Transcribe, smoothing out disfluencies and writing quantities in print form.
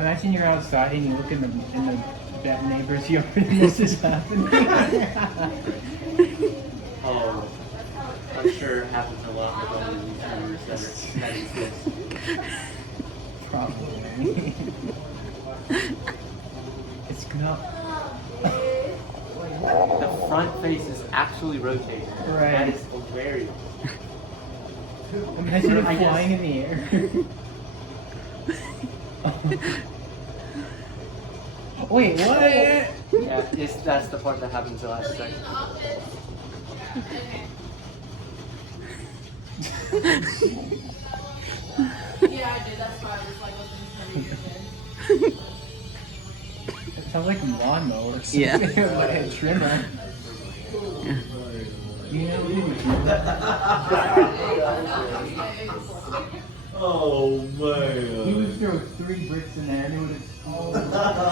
Imagine you're outside and you look in the that neighbor's yard and this is happening. Oh, I'm sure it happens a lot with all the YouTubers that exist. Probably. It's not. The front face is actually rotating. Right. That is hilarious. Imagine it I guess- flying in the air. Wait, what? Yeah, that's the part that happens the last second. Yeah, I did. That's why I was like, looking for you again. It sounds like a lawnmower or something. Yeah. Like a trimmer. You know what Oh he man. would throw 3 bricks in there and it would have.